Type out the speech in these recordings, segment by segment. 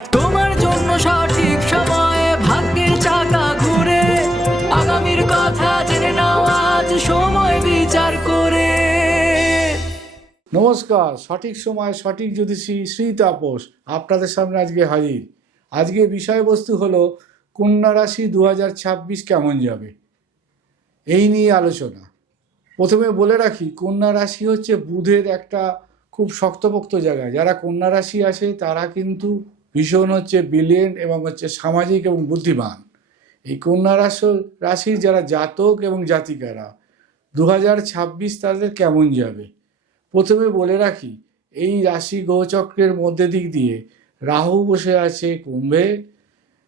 তোমার জন্য সঠিক সময়ে ভাগ্যের চাকা ঘুরে, আগামীর কথা জেনে নাও আজ সময় বিচার করে। নমস্কার, সঠিক সময় সঠিক জ্যোতিষী শ্রী তাপস আপনাদের সামনে আজকে হাজির। আজকে বিষয়বস্তু হলো কন্যা রাশি 2026 কেমন যাবে, এই নিয়ে আলোচনা। প্রথমে বলে রাখি, কন্যা রাশি হচ্ছে বুধের একটা খুব শক্তপোক্ত জায়গা। যারা কন্যা রাশি আসে তারা কিন্তু ভীষণ ব্রিলিয়েন্ট এবং সামাজিক এবং বুদ্ধিমান। এই কন্যা রাশির যারা জাতক এবং জাতিকারা 2026 তাদের কেমন যাবে, প্রথমে বলে রাখি, এই রাশি গ্রহচক্রের মধ্যে দিক দিয়ে রাহু বসে আছে কুম্ভে,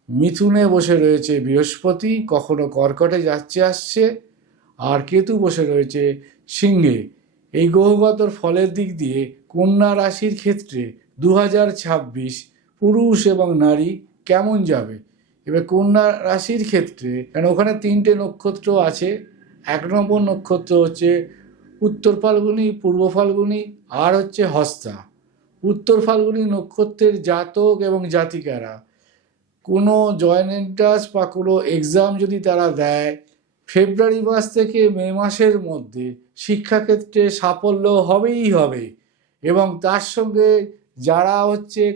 মিথুনে বসে রয়েছে বৃহস্পতি, কখনো কর্কটে যাচ্ছে আসছে, আর কেতু বসে রয়েছে সিংহে। এই গ্রহগত ফলের দিক দিয়ে কন্যা রাশির ক্ষেত্রে 2026 পুরুষ এবং নারী কেমন যাবে। এবার কন্যা রাশির ক্ষেত্রে, কারণ ওখানে 3টে নক্ষত্র আছে। 1 নম্বর নক্ষত্র হচ্ছে উত্তর ফাল্গুনী, পূর্ব ফাল্গুনী আর হস্তা। উত্তর ফাল্গুনী নক্ষত্রের জাতক এবং জাতিকারা কোনো জয়েন্ট এন্ট্রান্স বা কোনো এক্সাম যদি তারা দেয়, ফেব্রুয়ারি মাস থেকে মে মাসের মধ্যে শিক্ষাক্ষেত্রে সাফল্য হবেই হবে। এবং তার সঙ্গে যারা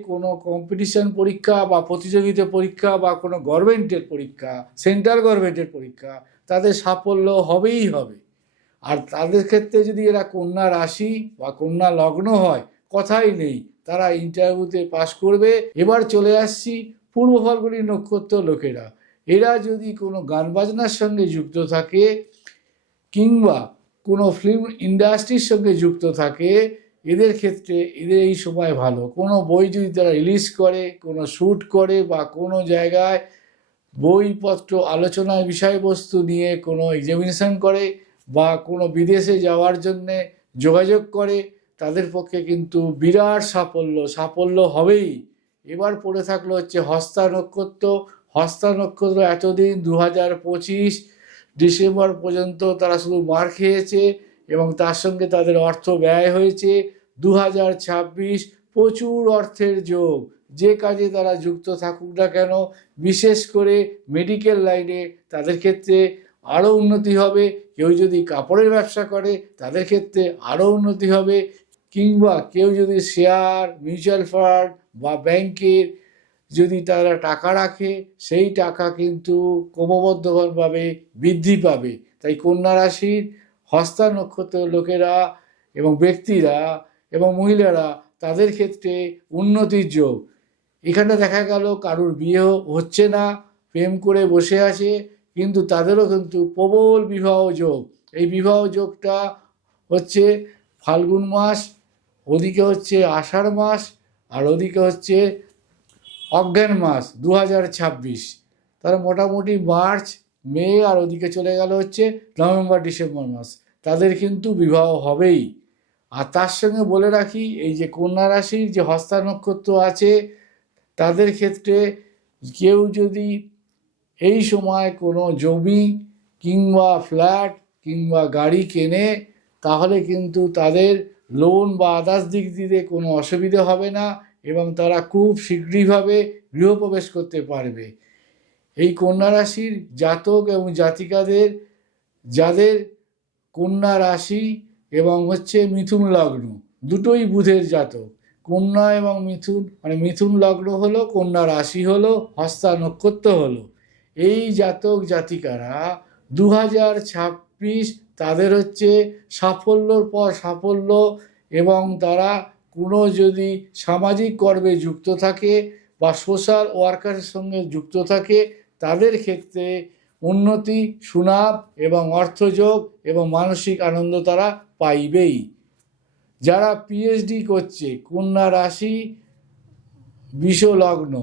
কোনো কম্পিটিশন পরীক্ষা বা প্রতিযোগিতা পরীক্ষা বা কোনো গভর্নমেন্টের পরীক্ষা, সেন্ট্রাল গভর্নমেন্টের পরীক্ষা, তাদের সাফল্য হবেই হবে। আর তাদের ক্ষেত্রে যদি এরা কন্যা রাশি বা কন্যা লগ্ন হয়, কথাই নেই, তারা ইন্টারভিউতে পাশ করবে। এবার চলে আসছি পূর্ব ফাল্গুনী নক্ষত্র লোকেরা। এরা যদি কোনো গান বাজনার সঙ্গে যুক্ত থাকে কিংবা কোনো ফিল্ম ইন্ডাস্ট্রির সঙ্গে যুক্ত থাকে, এদের ক্ষেত্রে এদের এই সময় ভালো। কোনো বই যদি তারা রিলিজ করে, কোনো শ্যুট করে বা কোনো জায়গায় বইপত্র আলোচনার বিষয়বস্তু নিয়ে কোনো এক্সামিনেশন করে বা কোনো বিদেশে যাওয়ার জন্যে যোগাযোগ করে, তাদের পক্ষে কিন্তু বিরাট সাফল্য হবেই। এবার পড়ে থাকলো হস্তা নক্ষত্র। হস্তা নক্ষত্র এতদিন 2025 ডিসেম্বর পর্যন্ত তারা শুধু মার খেয়েছে এবং তার সঙ্গে তাদের অর্থ ব্যয় হয়েছে। 2026 প্রচুর অর্থের যোগ। যে কাজে তারা যুক্ত থাকুক না কেন, বিশেষ করে মেডিকেল লাইনে, তাদের ক্ষেত্রে আরও উন্নতি হবে। কেউ যদি কাপড়ের ব্যবসা করে তাদের ক্ষেত্রে আরও উন্নতি হবে, কিংবা কেউ যদি শেয়ার, মিউচুয়াল ফান্ড বা ব্যাংকের যদি তারা টাকা রাখে, সেই টাকা কিন্তু ক্রমবর্ধমানভাবে বৃদ্ধি পাবে। তাই কন্যা রাশির হস্তা নক্ষত্রের লোকেরা এবং ব্যক্তিরা এবং মহিলারা, তাদের ক্ষেত্রে উন্নতির যোগ। এখানে দেখা গেল কারুর বিয়ে হচ্ছে না, প্রেম করে বসে আছে, কিন্তু তাদেরও কিন্তু প্রবল বিবাহ যোগ। এই বিবাহ যোগটা ফাল্গুন মাস, ওদিকে আষাঢ় মাস, আর ওদিকে অজ্ঞান মাস 2026। তারা মোটামুটি মার্চ, মে, আর ওদিকে চলে গেল নভেম্বর ডিসেম্বর মাস, তাদের কিন্তু বিবাহ হবেই। আর তার সঙ্গে বলে রাখি, এই যে কন্যা রাশির যে হস্তা নক্ষত্র আছে, তাদের ক্ষেত্রে কেউ যদি এই সময় কোনো জমি কিংবা ফ্ল্যাট কিংবা গাড়ি কেনে, তাহলে কিন্তু তাদের লোন বা আদার্স দিক দিয়ে কোনো অসুবিধা হবে না এবং তারা খুব শীঘ্রইভাবে গৃহপ্রবেশ করতে পারবে। এই কন্যা রাশির জাতক এবং জাতিকাদের, যাদের কন্যা রাশি এবং মিথুন লগ্ন, দুটোই বুধের জাতক, কন্যা এবং মিথুন, মানে মিথুন লগ্ন হলো, কন্যা রাশি হলো, হস্তা নক্ষত্র হলো, এই জাতক জাতিকারা 2026 তাদের সাফল্যর পর সাফল্য। এবং তারা কোনো যদি সামাজিক কর্মে যুক্ত থাকে বা সোশ্যাল ওয়ার্কারের সঙ্গে যুক্ত থাকে, তাদের ক্ষেত্রে উন্নতি, সুনাম এবং অর্থযোগ এবং মানসিক আনন্দ তারা পাইবেই। যারা পিএইচডি করছে, কন্যা রাশি বিষ লগ্ন,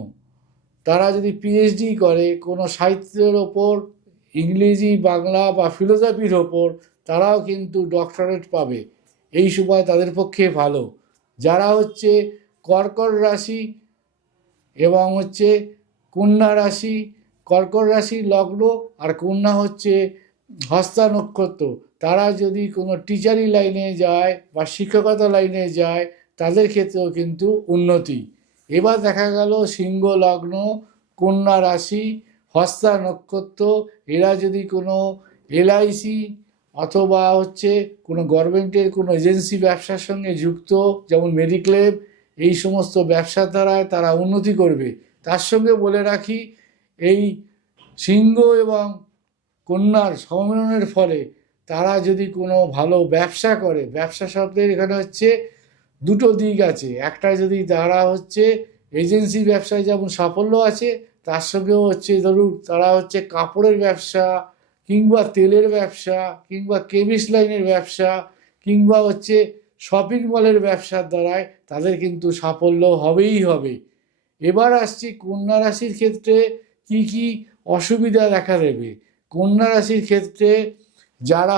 তারা যদি পিএইচডি করে কোনো সাহিত্যের ওপর, ইংরেজি, বাংলা বা ফিলোসফির ওপর, তারাও কিন্তু ডক্টরেট পাবে। এই সময় তাদের পক্ষে ভালো। যারা কর্কট রাশি এবং কন্যা রাশি, কর্কট রাশি লগ্ন আর কন্যা হস্তা নক্ষত্র, তারা যদি কোনো টিচারি লাইনে যায় বা শিক্ষকতা লাইনে যায়, তাদের ক্ষেত্রেও কিন্তু উন্নতি। এবার দেখা গেল সিংহ লগ্ন, কন্যা রাশি, হস্তা নক্ষত্র, এরা যদি কোনো এলআইসি অথবা কোনো গভর্নমেন্টের কোনো এজেন্সি ব্যবসার সঙ্গে যুক্ত, যেমন মেডিক্লেম, এই সমস্ত ব্যবসার দ্বারায় তারা উন্নতি করবে। তার সঙ্গে বলে রাখি, এই সিংহ এবং কন্যার সম্মিলনের ফলে তারা যদি কোনো ভালো ব্যবসা করে, ব্যবসা শব্দের এখানে দুটো দিক আছে। একটা যদি তারা এজেন্সি ব্যবসায় যেমন সাফল্য আছে, তার সঙ্গেও ধরুন তারা কাপড়ের ব্যবসা কিংবা তেলের ব্যবসা কিংবা কেমিস্ট লাইনের ব্যবসা কিংবা শপিং মলের ব্যবসার দ্বারায় তাদের কিন্তু সাফল্য হবেই হবে। এবার আসছি কন্যা রাশির ক্ষেত্রে কি কি অসুবিধা দেখা দেবে। কন্যা রাশির ক্ষেত্রে যারা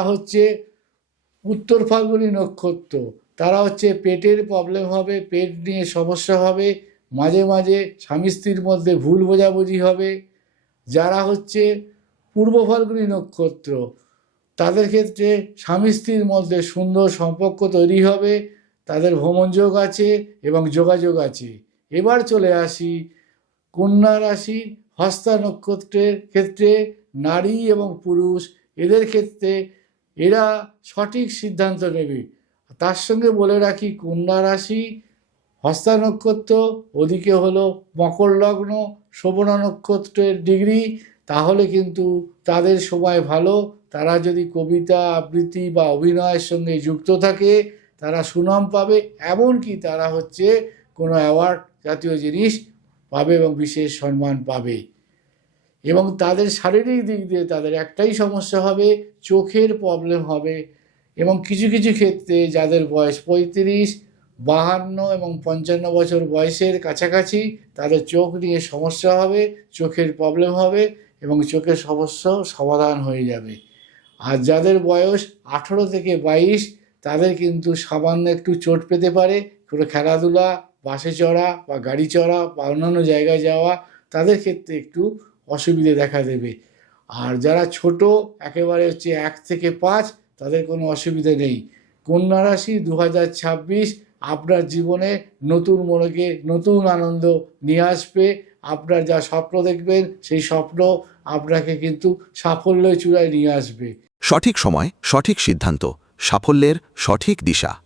উত্তর ফাল্গুনী নক্ষত্র, তারা পেটের প্রবলেম হবে, পেট নিয়ে সমস্যা হবে, মাঝে মাঝে স্বামী স্ত্রীর মধ্যে ভুল বোঝাবুঝি হবে। যারা পূর্ব ফাল্গুনী নক্ষত্র, তাদের ক্ষেত্রে স্বামী স্ত্রীর মধ্যে সুন্দর সম্পর্ক তৈরি হবে, তাদের ভ্রমণযোগ আছে এবং যোগাযোগ আছে। এবার চলে আসি কন্যা রাশির হস্তা নক্ষত্রের ক্ষেত্রে, নারী এবং পুরুষ এদের ক্ষেত্রে এরা সঠিক সিদ্ধান্ত নেবে। তার সঙ্গে বলে রাখি, কন্যা রাশি হস্তা নক্ষত্র, ওদিকে হলো মকর লগ্ন, শোভনা নক্ষত্রের ডিগ্রি, তাহলে কিন্তু তাদের সময় ভালো। তারা যদি কবিতা আবৃত্তি বা অভিনয়ের সঙ্গে যুক্ত থাকে, তারা সুনাম পাবে, এমনকি তারা কোনো অ্যাওয়ার্ড জাতীয় জিনিস পাবে এবং বিশেষ সম্মান পাবে। এবং তাদের শারীরিক দিক দিয়ে তাদের একটাই সমস্যা হবে, চোখের প্রবলেম হবে। এবং কিছু কিছু ক্ষেত্রে যাদের বয়স 35, 52 এবং 55 বছর বয়সের কাছাকাছি, তাদের চোখ নিয়ে সমস্যা হবে, চোখের প্রবলেম হবে এবং চোখের সমস্যা সমাধান হয়ে যাবে। আর যাদের বয়স 18 থেকে 22, তাদের কিন্তু সামান্য একটু চোট পেতে পারে, কোনো খেলাধুলা, বাসে চড়া বা গাড়ি চড়া বা অন্যান্য জায়গায় যাওয়া, তাদের ক্ষেত্রে একটু অসুবিধে দেখা দেবে। আর যারা ছোট, একেবারে 1 থেকে 5, তাদের কোনো অসুবিধে নেই। কন্যা রাশি 2026 আপনার জীবনে নতুন মোড়কে নতুন আনন্দ নিয়ে আসবে। আপনার যা স্বপ্ন দেখবেন, সেই স্বপ্ন আপনাকে কিন্তু সাফল্যের চূড়ায় নিয়ে আসবে। সঠিক সময়, সঠিক সিদ্ধান্ত, সাফল্যের সঠিক দিশা।